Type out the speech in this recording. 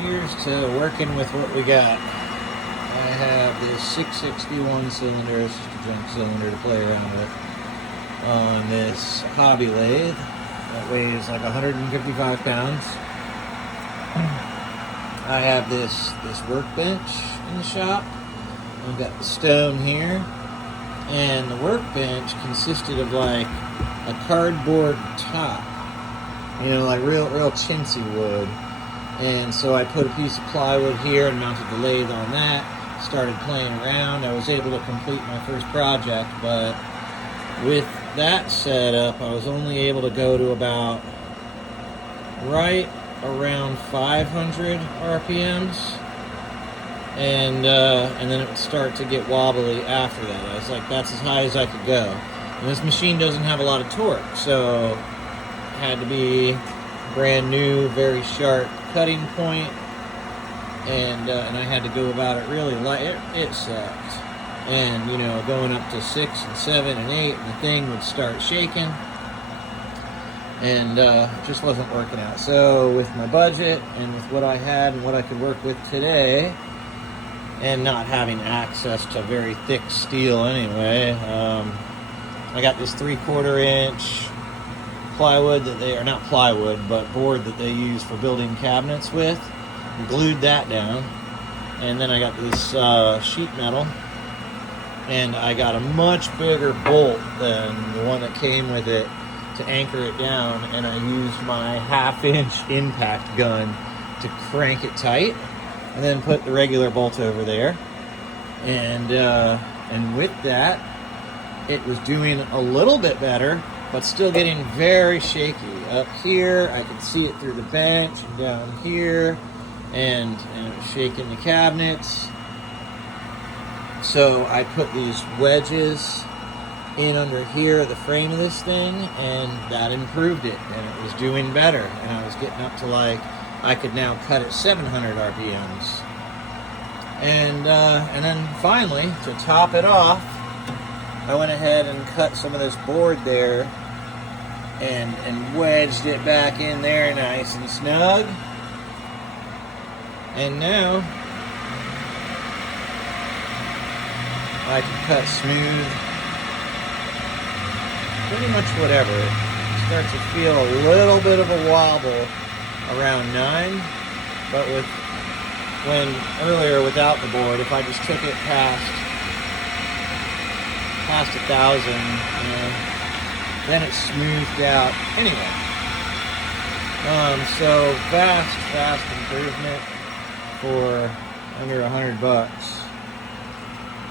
here's to working with what we got. I have this 661 cylinder, it's just a junk cylinder to play around with, on this hobby lathe that weighs like 155 pounds. I have this workbench in the shop. I've got the stone here, and the workbench consisted of like a cardboard top, you know, like real chintzy wood. And so I put a piece of plywood here and mounted the lathe on that, started playing around. I was able to complete my first project, but with that setup, I was only able to go to about right around 500 RPMs, and then it would start to get wobbly after that. I was like, that's as high as I could go. And this machine doesn't have a lot of torque, so it had to be brand new, very sharp cutting point, and I had to go about it really light. It sucked. And, you know, going up to 6 and 7 and 8, and the thing would start shaking, and it just wasn't working out. So with my budget and with what I had and what I could work with today, and not having access to very thick steel anyway, I got this 3/4 inch plywood that they, or not plywood, but board that they use for building cabinets with, and glued that down. And then I got this sheet metal, and I got a much bigger bolt than the one that came with it to anchor it down, and I used my 1/2 inch impact gun to crank it tight, and then put the regular bolt over there. And with that, it was doing a little bit better, but still getting very shaky. Up here, I could see it through the bench, and down here, and it was shaking the cabinets. So I put these wedges in under here, the frame of this thing, and that improved it, and it was doing better. And I was getting up to like, I could now cut at 700 RPMs. And then finally, to top it off, I went ahead and cut some of this board there and wedged it back in there nice and snug. And now I can cut smooth, pretty much whatever. It starts to feel a little bit of a wobble around 9, but earlier without the board, if I just took it past 1,000, then it smoothed out. Anyway, so vast improvement for under $100.